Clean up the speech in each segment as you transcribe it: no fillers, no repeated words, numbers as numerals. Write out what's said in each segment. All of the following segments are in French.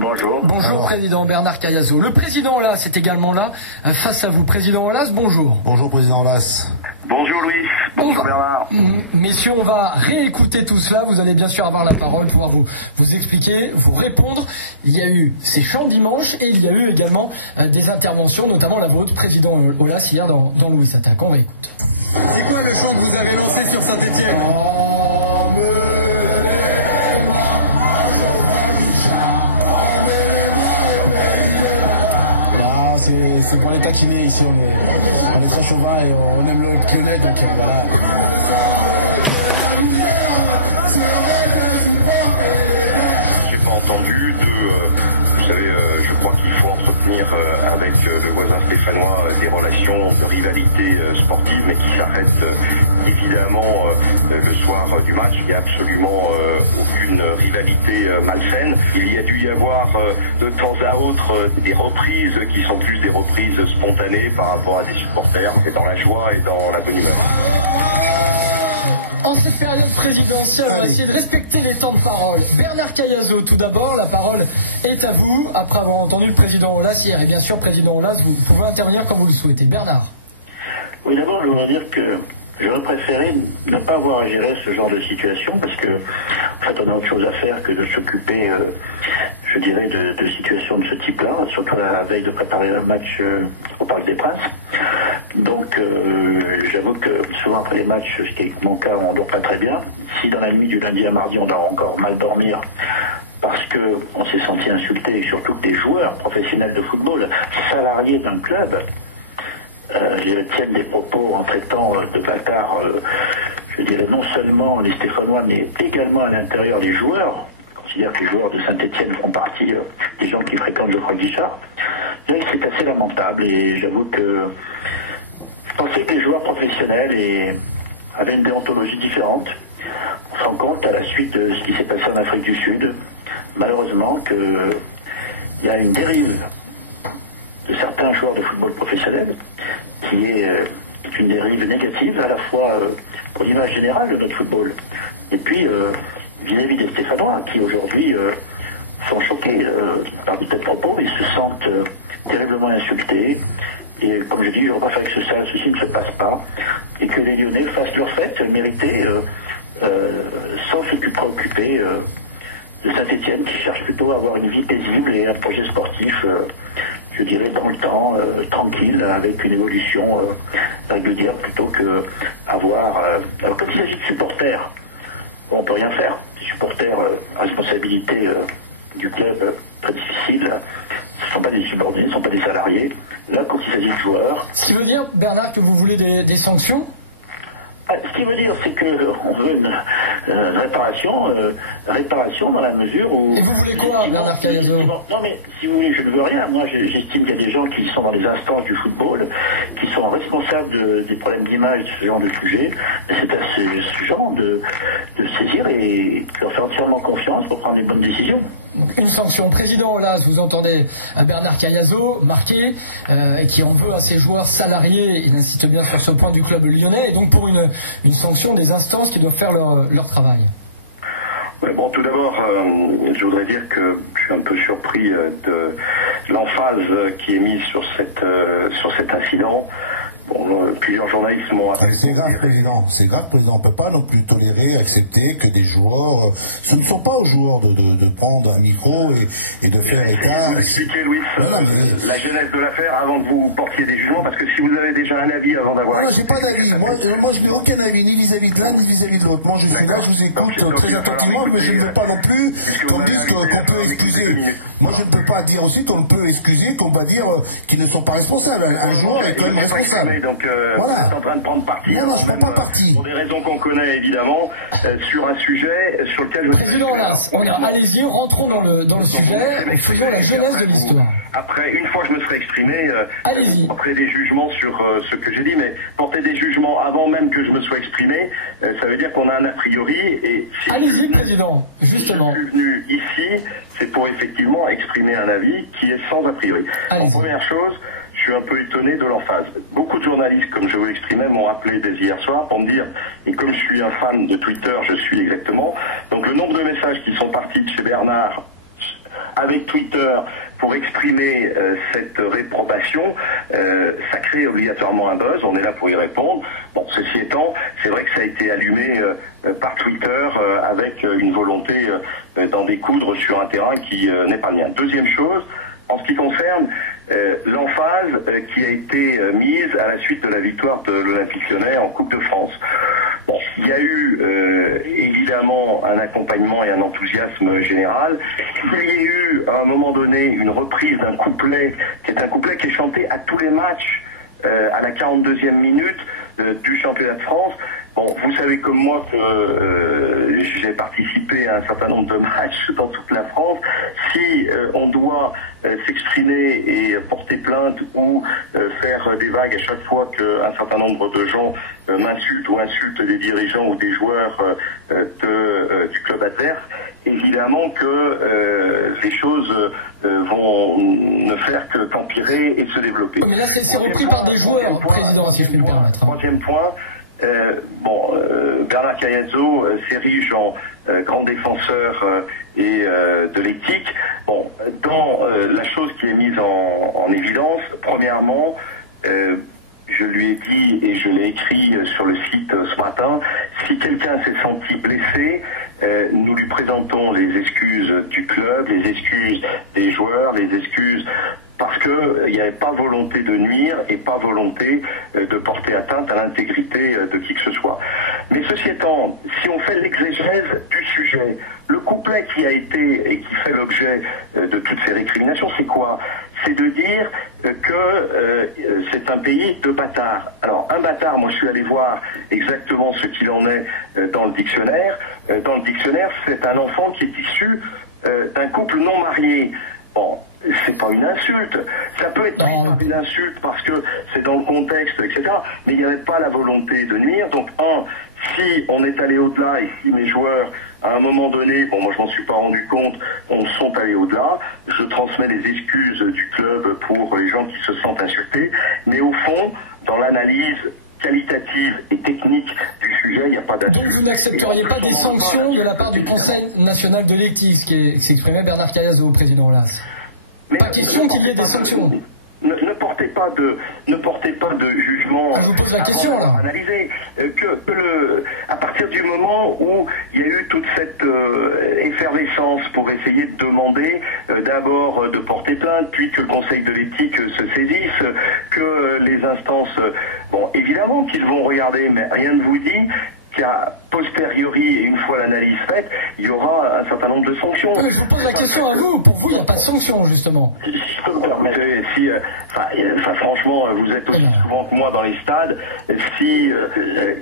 Bonjour. Bonjour Président Bernard Cayazo. Le Président Aulas est également là, face à vous. Président Aulas, bonjour. Bonjour Président Aulas. Bonjour Louis. Bonjour Bernard. Messieurs, on va réécouter tout cela. Vous allez bien sûr avoir la parole, pouvoir vous expliquer, vous répondre. Il y a eu ces chants dimanche et il y a eu également des interventions, notamment la vôtre, Président Aulas, hier dans Louis Attaque. On réécoute. C'est quoi le chant que vous avez lancé sur Saint-Etienne? C'est pour les taquiner ici, on est très chauvin et on aime le lyonnais, donc voilà. J'ai pas entendu vous savez, je crois qu'il faut entretenir avec le voisin stéphanois des relations de rivalité sportive, mais qui s'arrêtent évidemment le soir du match. Il n'y a absolument aucune rivalité malsaine. Il y a dû y avoir de temps à autre des reprises qui sont plus des reprises spontanées par rapport à des supporters. C'est dans la joie et dans la bonne humeur. En cette période présidentielle, on va essayer de respecter les temps de parole. Bernard Cayazo, tout d'abord, la parole est à vous, après avoir entendu le Président Aulas hier. Et bien sûr, Président Aulas, vous pouvez intervenir quand vous le souhaitez. Bernard. Oui, d'abord, je voudrais dire que j'aurais préféré ne pas avoir à gérer ce genre de situation, parce que, en fait, on a autre chose à faire que de s'occuper, je dirais, de situations de ce type-là, surtout à la veille de préparer un match au Parc des Princes. Donc, j'avoue que souvent après les matchs, ce qui est mon cas, on ne dort pas très bien. Si dans la nuit du lundi à mardi, on doit encore mal dormir parce qu'on s'est senti insulté, et surtout que des joueurs professionnels de football, salariés d'un club, tiennent des propos en traitant de bâtards, je dirais non seulement les Stéphanois, mais également à l'intérieur les joueurs. Je considère que les joueurs de Saint-Etienne font partie des gens qui fréquentent Geoffroy Guichard. C'est assez lamentable et j'avoue que je pensais que les joueurs professionnels avaient une déontologie différente. On se rend compte à la suite de ce qui s'est passé en Afrique du Sud, malheureusement, qu'il y a une dérive de certains joueurs de football professionnel qui est une dérive négative à la fois pour l'image générale de notre football et puis vis-à-vis des Stéphanois qui aujourd'hui sont choqués par de tels propos et se sentent terriblement insultés. Et comme je dis, je ne voudrais pas faire que ceci ne se passe pas et que les Lyonnais fassent leur fête méritée sans se préoccuper de Saint-Etienne qui cherche plutôt à avoir une vie paisible et un projet sportif, je dirais, dans le temps, tranquille, avec une évolution régulière plutôt qu'avoir... alors comme il s'agit de supporters, on ne peut rien faire. Les supporters, responsabilité du club très difficile. Ce ne sont pas des subordonnés, ce ne sont pas des salariés. Là, quand il s'agit de joueurs... Ce qui veut dire, Bernard, que vous voulez des sanctions? Ce qui veut dire, c'est qu'on veut une réparation dans la mesure où... Et vous voulez quoi, Bernard Cayazo? Non, mais si vous voulez, je ne veux rien. Moi, j'estime qu'il y a des gens qui sont dans les instances du football, qui sont responsables des problèmes d'image de ce genre de sujet. C'est à ce genre de saisir et de leur faire entièrement confiance pour prendre les bonnes décisions. Donc, une sanction. Président Aulas, vous entendez Bernard Cayazo, marqué, qui en veut à ses joueurs salariés, il insiste bien sur ce point du club lyonnais, et donc pour une sanction des instances qui doivent faire leur travail. Ouais, bon, tout d'abord, je voudrais dire que je suis un peu surpris de l'emphase qui est mise sur cet incident. Bon, plusieurs journalistes m'ont... C'est grave, Président. C'est grave, Président. On ne peut pas non plus tolérer, accepter que des joueurs... Ce ne sont pas aux joueurs de prendre un micro et de faire état... Vous expliquer, Louis, la genèse de l'affaire avant que vous portiez des jugements, parce que si vous avez déjà un avis avant d'avoir... Non, j'ai pas d'avis. Moi, je n'ai aucun avis, ni vis-à-vis de l'un, ni vis-à-vis de l'autre. Moi, je suis là, je vous écoute très attentivement, mais je ne veux pas non plus qu'on dise qu'on peut excuser. Moi, je ne peux pas dire aussi qu'on peut excuser, qu'on va dire qu'ils ne sont pas responsables. Un joueur est quand même responsable. Donc, vous êtes en train de prendre parti. Non, je ne prends pas parti. Pour des raisons qu'on connaît, évidemment, sur un sujet sur lequel je... Président Aulas, allez-y, rentrons dans le sujet, expliquons la genèse de l'histoire. Après, une fois que je me serai exprimé, allez-y. Porter des jugements sur ce que j'ai dit, mais porter des jugements avant même que je me sois exprimé, ça veut dire qu'on a un a priori, et... Si allez-y, Président, justement. Si je suis venu ici, c'est pour effectivement exprimer un avis qui est sans a priori. En première chose, je suis un peu étonné de l'emphase. Beaucoup de journalistes, comme je vous l'exprimais, m'ont appelé dès hier soir pour me dire, et comme je suis un fan de Twitter, je suis exactement, donc le nombre de messages qui sont partis de chez Bernard avec Twitter pour exprimer cette réprobation, ça crée obligatoirement un buzz, on est là pour y répondre. Bon, ceci étant, c'est vrai que ça a été allumé par Twitter avec une volonté d'en découdre sur un terrain qui n'est pas le mien. Deuxième chose, en ce qui concerne l'emphase qui a été mise à la suite de la victoire de l'Olympique Lyonnais en Coupe de France. Bon, il y a eu évidemment un accompagnement et un enthousiasme général. Il y a eu à un moment donné une reprise d'un couplet qui est un couplet qui est chanté à tous les matchs à la 42e minute du championnat de France. Bon, vous savez comme moi que j'ai participé à un certain nombre de matchs dans toute la France. Si on doit s'exprimer et porter plainte ou faire des vagues à chaque fois qu'un certain nombre de gens m'insultent ou insultent des dirigeants ou des joueurs du club adverse, évidemment que les choses vont ne faire qu'empirer et se développer. Mais là, c'est repris par des joueurs, président, si je puis me permettre. Troisième point, Bernard Caillazo s'érige en grand défenseur et de l'éthique. Bon, dans la chose qui est mise en évidence, premièrement, je lui ai dit et je l'ai écrit sur le site ce matin, si quelqu'un s'est senti blessé, nous lui présentons les excuses du club, les excuses des joueurs, les excuses parce qu'il n'y avait pas volonté de nuire et pas volonté de porter atteinte à l'intégrité de qui que ce soit. Mais ceci étant, si on fait l'exégèse du sujet, le couplet qui a été et qui fait l'objet de toutes ces récriminations, c'est quoi? C'est de dire que c'est un pays de bâtards. Alors, un bâtard, moi je suis allé voir exactement ce qu'il en est dans le dictionnaire. Dans le dictionnaire, c'est un enfant qui est issu d'un couple non marié. Bon, c'est pas une insulte. Ça peut être une insulte parce que c'est dans le contexte, etc. Mais il n'y avait pas la volonté de nuire. Donc, si on est allé au-delà et si mes joueurs, à un moment donné, bon, moi je m'en suis pas rendu compte, sont allés au-delà, je transmets les excuses du club pour les gens qui se sentent insultés. Mais au fond, dans l'analyse qualitative et technique du sujet, il n'y a pas d'insulte. Donc vous n'accepteriez pas des sanctions de la part du Conseil national de l'éthique, ce qui s'exprimait Bernard Caillazo, président Las. Mais pas question qu'il y ait des sanctions. Ne portez pas de jugement je vous pose la question, là. Analyser à partir du moment où il y a eu toute cette effervescence pour essayer de demander d'abord de porter plainte, puis que le Conseil de l'éthique se saisisse, que les instances, bon, évidemment qu'ils vont regarder, mais rien ne vous dit qu'à posteriori, et une fois l'analyse faite, il y aura un certain nombre de sanctions. Mais je vous pose la question à vous. Pour vous, il n'y a pas de sanctions, justement. Si je peux me permettre, franchement, vous êtes aussi souvent que moi dans les stades. Si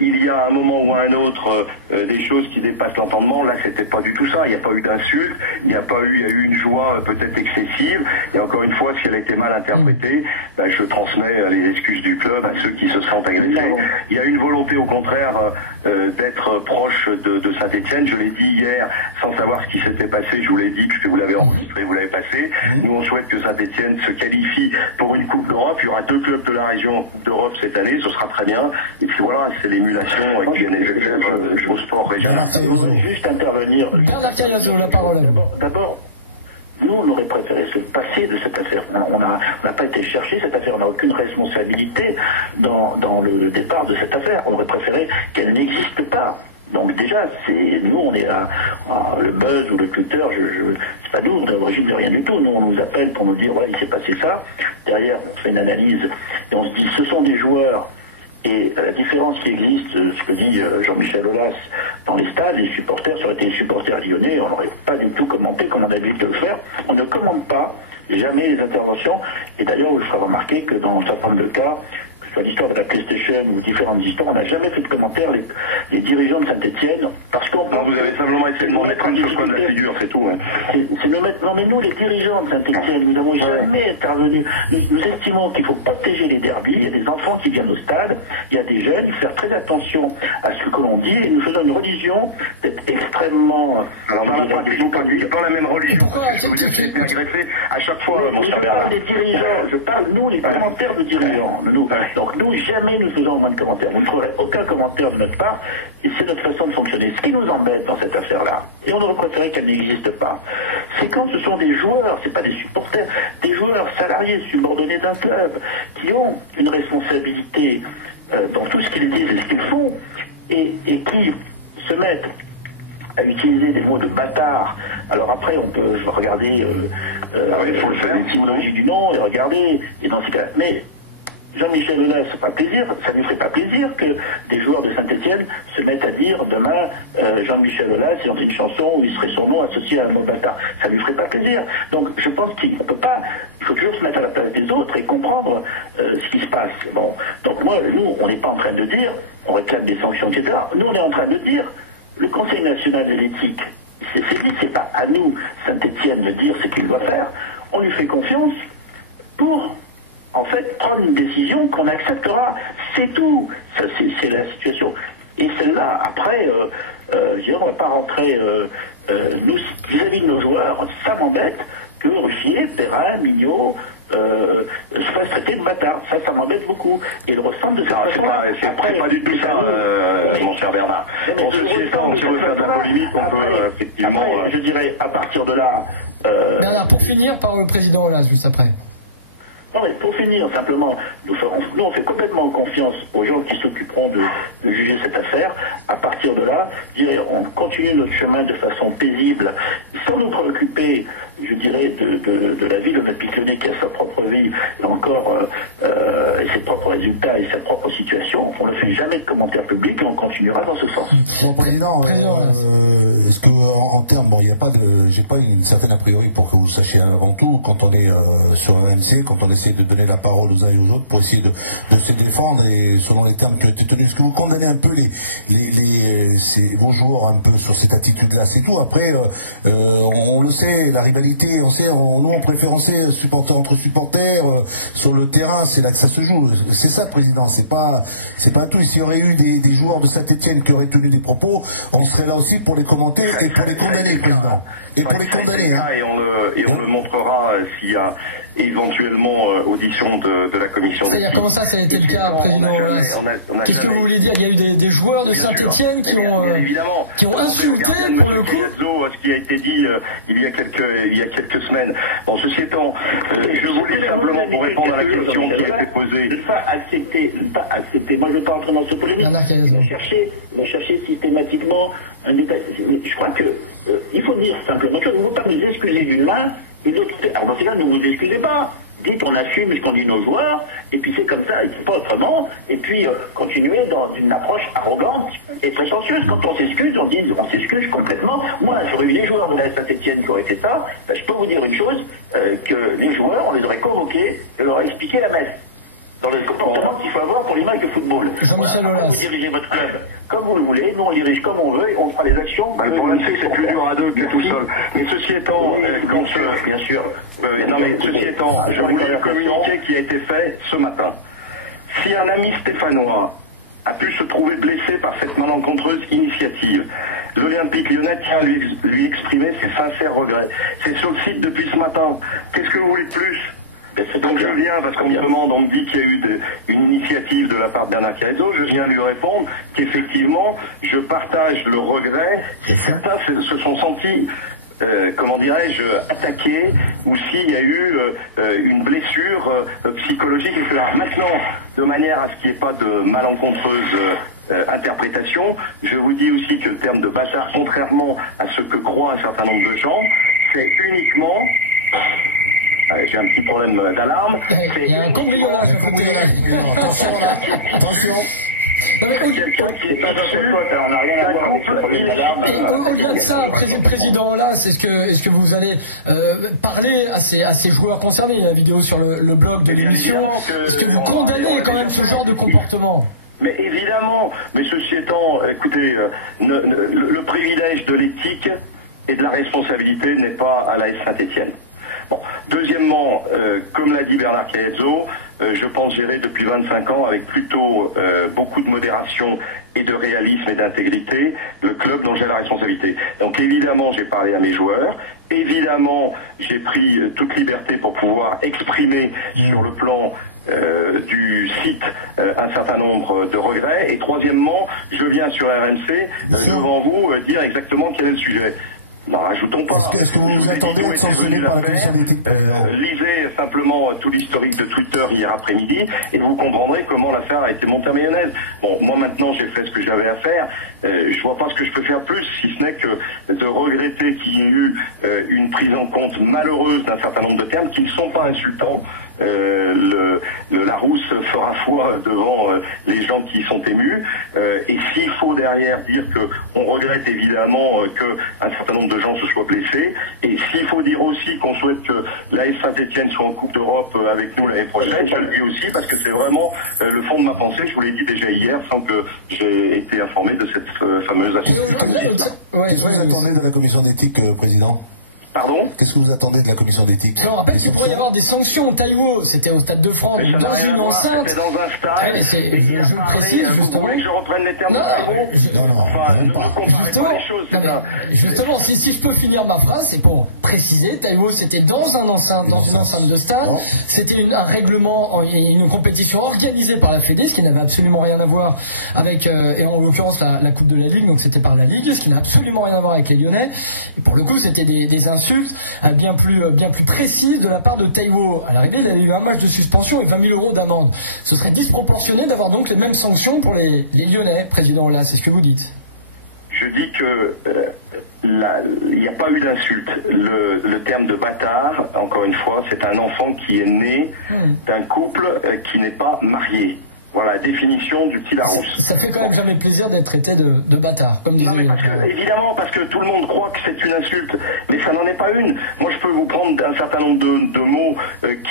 il y a un moment ou un autre des choses qui dépassent l'entendement, là, c'était pas du tout ça. Il n'y a pas eu d'insulte, il y a eu une joie peut-être excessive. Et encore une fois, si elle a été mal interprétée, je transmets les excuses du club à ceux qui se sentent agressés. Il y a une volonté, au contraire, d'être proche de Saint-Etienne. Je l'ai dit hier, sans savoir ce qui s'était passé, je vous l'ai dit, puisque vous l'avez enregistré, vous l'avez passé. Nous, on souhaite que Saint-Etienne se qualifie pour une Coupe d'Europe. Il y aura 2 clubs de la région en Coupe d'Europe cette année, ce sera très bien. Et puis voilà, c'est l'émulation qui est nécessaire au sport régional. Je voudrais juste intervenir. La parole. D'abord, nous, on aurait préféré se passer de cette affaire. On n'a pas été chercher cette affaire, on n'a aucune responsabilité dans le départ de cette affaire. On aurait préféré qu'elle n'existe pas. Donc déjà, nous, on est là, le buzz ou le Twitter, c'est pas nous, on est à l'origine de rien du tout. Nous, on nous appelle pour nous dire, voilà, il s'est passé ça. Derrière, on fait une analyse et on se dit, ce sont des joueurs. Et la différence qui existe, ce que dit Jean-Michel Aulas dans les stades, les supporters, ça aurait été les supporters lyonnais, on n'aurait pas du tout commenté comme on a l'habitude de le faire. On ne commande pas jamais les interventions. Et d'ailleurs, vous le ferez remarquer que dans un certain nombre de cas, que ce soit l'histoire de la PlayStation ou différentes histoires, on n'a jamais fait de commentaires les dirigeants de Saint-Etienne, parce qu'on vous avez simplement essayé de nous mettre sur le coin de la figure, c'est tout. Hein. Non mais nous, les dirigeants de Saint-Etienne, nous n'avons jamais intervenu. Nous estimons qu'il faut protéger les derbies, il y a des enfants qui viennent au stade, il y a des jeunes, il faut faire très attention à ce que l'on dit, et nous faisons une religion d'être extrêmement... Alors on n'a pas dans la même religion, je veux dire, j'ai été agressé à chaque fois, mon cher Bernard. Je parle des dirigeants, je parle, nous, les commentaires de dirigeants. Donc Donc nous, jamais nous faisons moins de commentaires. Vous ne trouverez aucun commentaire de notre part, et c'est notre façon de fonctionner. Ce qui nous embête dans cette affaire-là, et on aurait préféré qu'elle n'existe pas, c'est quand ce sont des joueurs, c'est pas des supporters, des joueurs salariés subordonnés d'un club, qui ont une responsabilité dans tout ce qu'ils disent et ce qu'ils font, et qui se mettent à utiliser des mots de bâtard. Alors après, on peut regarder l'étymologie du nom et regarder, et dans ces cas. Mais Jean-Michel Aulas, ça ne lui ferait pas plaisir que des joueurs de Saint-Etienne se mettent à dire demain Jean-Michel Aulas est dans une chanson où il serait son nom associé à un mot de bâtard. Ça ne lui ferait pas plaisir. Donc je pense qu'il ne peut pas, il faut toujours se mettre à la place des autres et comprendre ce qui se passe. Bon. Donc moi, nous, on n'est pas en train de dire, on réclame des sanctions, etc. Nous, on est en train de dire, le Conseil national de l'éthique, c'est pas à nous, Saint-Etienne, de dire ce qu'il doit faire. On lui fait confiance pour, en fait, prendre une décision qu'on acceptera. C'est tout. C'est la situation. Et celle-là, après, on ne va pas rentrer, nous, vis-à-vis de nos joueurs, ça m'embête que Ruffier, Perrin, Mignot, se fasse traiter de bâtard. Ça m'embête beaucoup. Et il ressemble de cette façon. C'est pas du tout ça, mon cher Bernard. En ceci étant, si vous faites la polémique, on peut effectivement... Après, je dirais, à partir de là... Bernard, pour finir, par le président Aulas, juste après. Non, mais pour finir, simplement, nous, on fait complètement confiance aux gens qui s'occuperont de juger cette affaire. À partir de là, je dirais, on continue notre chemin de façon paisible, sans nous préoccuper, je dirais, de la vie de notre Piquenet qui a sa propre vie, et encore ses propres résultats et sa propre situation. On ne fait jamais de commentaires publics et on continuera dans ce sens. Bon, Président, est-ce que en termes, bon, il n'y a pas de, j'ai pas une certaine a priori pour que vous sachiez avant tout, quand on est sur RMC, quand on essaie de donner la parole aux uns et aux autres pour essayer de se défendre et selon les termes qui ont été tenus, est-ce que vous condamnez un peu vos joueurs un peu sur cette attitude-là, c'est tout. Après, on le sait, la rivalité, on sait, nous on préfère supporters entre supporters, sur le terrain, c'est là que ça se joue. C'est ça, Président, c'est pas tout. S'il y aurait eu des joueurs de Saint-Etienne qui auraient tenu des propos, on serait là aussi pour les commenter et pour les condamner, Président. Et pour les condamner. Et on le montrera s'il y a éventuellement audition de la commission d'éthique. Comment ça a été le cas, Président? Qu'est-ce que vous voulez dire? Il y a eu des joueurs de Saint-Etienne qui ont insulté, pour le coup, ce qui a été dit il y a quelques semaines. Bon, ceci étant, je voulais simplement, pour répondre à la question qui a été posée... Ne pas accepter. Moi, je ne vais pas entrer dans ce polémique. Il va chercher systématiquement un détail. Je crois que il faut dire simplement, il ne faut pas nous excuser d'une main et d'autre. Alors, dans ces cas, ne vous excusez pas. Dites on assume ce qu'on dit nos joueurs, et puis c'est comme ça, et pas autrement, et puis continuer dans une approche arrogante et prétentieuse. Quand on s'excuse, on dit on s'excuse complètement. Moi, j'aurais eu les joueurs de la Saint-Etienne qui auraient fait ça, ben, je peux vous dire une chose, que les joueurs, on les aurait convoqués, et leur aurait expliqué la messe. Dans le comportement qu'il faut avoir pour l'image de football. Vous dirigez votre club comme vous le voulez, nous on dirige comme on veut et on fera les actions. Pour l'instant, c'est plus dur à deux que tout seul. Mais ceci étant, bien sûr. Ceci étant, je vous lis le communiqué qui a été fait ce matin. Si un ami stéphanois a pu se trouver blessé par cette malencontreuse initiative, l'Olympique Lyonnais tient à lui exprimer ses sincères regrets. C'est sur le site depuis ce matin. Qu'est-ce que vous voulez de plus? Donc je viens, parce qu'on me demande, on me dit qu'il y a eu une initiative de la part de Bernard Carézo, je viens lui répondre qu'effectivement, je partage le regret, et certains se sont sentis, comment dirais-je, attaqués, ou s'il y a eu une blessure psychologique, etc. Maintenant, de manière à ce qu'il n'y ait pas de malencontreuse interprétation, je vous dis aussi que le terme de bâtard, contrairement à ce que croient un certain nombre de gens, c'est uniquement... J'ai un petit problème d'alarme. Il y a un cambriolage à côté là. Attention. Quelqu'un qui n'est pas dans son pote, alors on n'a rien à voir avec le problème d'alarme. Au-delà de ça, Président Aulas, est-ce que vous allez parler à ces joueurs concernés? Il y a la vidéo sur le blog de l'émission. Est-ce que vous condamnez quand même ce genre de comportement? Mais évidemment, mais ceci étant, écoutez, le privilège de l'éthique et de la responsabilité n'est pas à l'AS Saint-Etienne. Bon. Deuxièmement, comme l'a dit Bernard Carézo, je pense gérer depuis 25 ans avec plutôt beaucoup de modération et de réalisme et d'intégrité le club dont j'ai la responsabilité. Donc évidemment, j'ai parlé à mes joueurs Évidemment, j'ai pris toute liberté pour pouvoir exprimer sur le plan du site un certain nombre de regrets. Et troisièmement, je viens sur RMC devant vous dire exactement quel est le sujet. N'en rajoutons pas. Est-ce que vous attendez d'être sanctionné par la commission d'éthique? Lisez simplement tout l'historique de Twitter hier après-midi et vous comprendrez comment l'affaire a été montée en mayonnaise. Bon, moi maintenant j'ai fait ce que j'avais à faire. Je vois pas ce que je peux faire plus, si ce n'est que de regretter qu'il y ait eu une prise en compte malheureuse d'un certain nombre de termes qui ne sont pas insultants. Le Larousse fera foi devant les gens qui sont émus, et s'il faut derrière dire que on regrette évidemment que un certain nombre de gens se soient blessés, et s'il faut dire aussi qu'on souhaite que l'AS Saint-Etienne soit en Coupe d'Europe avec nous l'année prochaine, je le dis aussi parce que c'est vraiment le fond de ma pensée. Je vous l'ai dit déjà hier sans que j'ai été informé de cette fameuse association. Qu'est-ce que vous attendez de la commission d'éthique, Président? Pardon? Qu'est-ce que vous attendez de la commission d'éthique? Je rappelle qu'il pourrait y avoir des sanctions. Taïwo, c'était au Stade de France, dans une enceinte. C'était dans un stade. Je précise, vous voulez que je reprenne les termes de Taïwo? Enfin, ne comparez pas les choses. Justement, si je peux finir ma phrase, c'est pour préciser. Taïwo, c'était dans une enceinte de stade. C'était un règlement, une compétition organisée par la Fédé, ce qui n'avait absolument rien à voir avec, et en l'occurrence, la Coupe de la Ligue, donc c'était par la Ligue, ce qui n'a absolument rien à voir avec les Lyonnais. Et pour le coup, c'était des insultes bien plus précises de la part de Taïwo. À l'arrivée, il a eu un match de suspension et 20 000 € d'amende. Ce serait disproportionné d'avoir donc les mêmes sanctions pour les Lyonnais, Président Aulas, c'est ce que vous dites. Je dis que il n'y a pas eu d'insulte. Le terme de bâtard, encore une fois, c'est un enfant qui est né d'un couple qui n'est pas marié. Voilà la définition du petit Larousse. Ça fait quand même jamais plaisir d'être traité de bâtard, comme disait. Évidemment, parce que tout le monde croit que c'est une insulte, mais ça n'en est pas une. Moi, je peux vous prendre un certain nombre de mots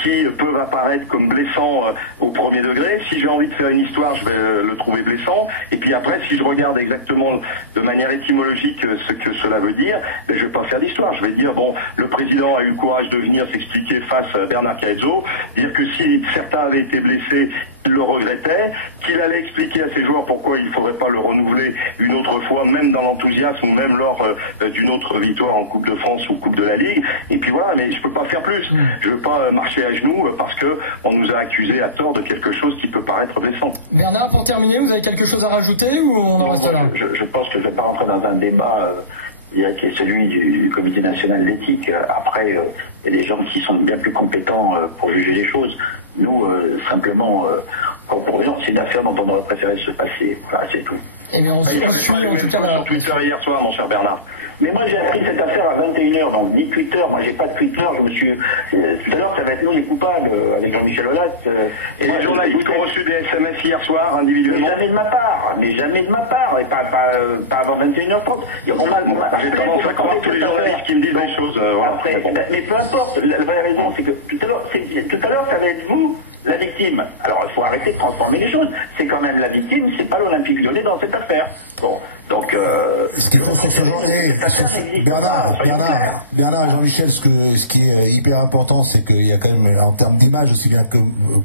qui peuvent apparaître comme blessants au premier degré. Si j'ai envie de faire une histoire, je vais le trouver blessant. Et puis après, si je regarde exactement de manière étymologique ce que cela veut dire, je ne vais pas faire d'histoire. Je vais dire, bon, le président a eu le courage de venir s'expliquer face à Bernard Caezzo, dire que si certains avaient été blessés, il le regrettait, qu'il allait expliquer à ses joueurs pourquoi il ne faudrait pas le renouveler une autre fois, même dans l'enthousiasme ou même lors d'une autre victoire en Coupe de France ou Coupe de la Ligue. Et puis voilà, mais je ne peux pas faire plus. Je ne veux pas marcher à genoux parce qu'on nous a accusés à tort de quelque chose qui peut paraître blessant. Bernard, pour terminer, vous avez quelque chose à rajouter ou on en reste là? Je pense que je ne vais pas rentrer dans un débat qui est celui du Comité national d'éthique. Après, il y a des gens qui sont bien plus compétents pour juger les choses. Nous, simplement, pour dire, c'est une affaire dont on aurait préféré se passer. Voilà, c'est tout. Eh bien, on se retrouve sur Twitter hier soir, mon cher Bernard. Mais moi, j'ai appris cette affaire à 21h, donc ni Twitter. Moi, j'ai pas de Twitter. Je me suis. Tout à l'heure, ça va être nous les coupables, avec Jean-Michel Aulas. Et les journalistes qui ont reçu des SMS hier soir, individuellement? Mais jamais de ma part, et pas avant 21h30. J'ai tendance à croire tous les journalistes qui me disent des choses. Après, mais peu importe, la vraie raison, c'est que tout à l'heure, ça va être vous, la victime. Alors, il faut arrêter de transformer les choses. C'est quand même la victime, c'est pas l'Olympique Lyonnais dans cette affaire. Bon, donc, ce qu'il faut Bernard, Jean-Michel, ce qui est hyper important, c'est qu'il y a quand même, en termes d'image, aussi bien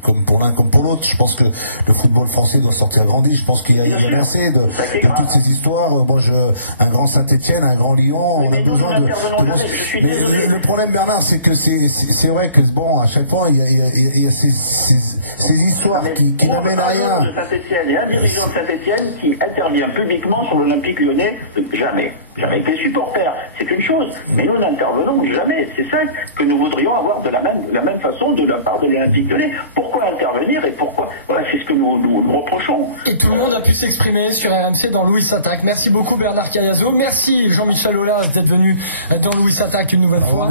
comme pour l'un comme pour l'autre, je pense que le football français doit sortir grandi. Je pense qu'il y a assez de toutes ces histoires. Moi, un grand Saint-Etienne, un grand Lyon, on a besoin de. Mais le problème, Bernard, c'est que c'est vrai que bon, à chaque fois, il y a ces histoires qui n'amènent à rien. Il y a un dirigeant de Saint-Etienne qui intervient publiquement sur l'Olympique Lyonnais, jamais. Avec les supporters, c'est une chose, mais nous n'intervenons jamais. C'est ça que nous voudrions avoir de la même façon de la part de l'Olympique Lyonnais. Pourquoi intervenir et pourquoi? Voilà, c'est ce que nous reprochons. Et tout le monde a pu s'exprimer sur RMC dans Louis Attaque. Merci beaucoup Bernard Cayazo. Merci Jean-Michel Aulas d'être venu dans Louis Attaque une nouvelle fois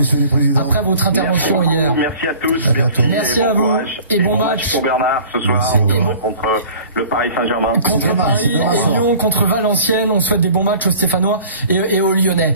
après votre intervention hier. Merci à tous. Merci à vous. Et bon match pour Bernard ce soir contre le Paris Saint-Germain. Contre Paris et Lyon contre Valenciennes. On souhaite des bons matchs aux Stéphanois et aux Lyonnais.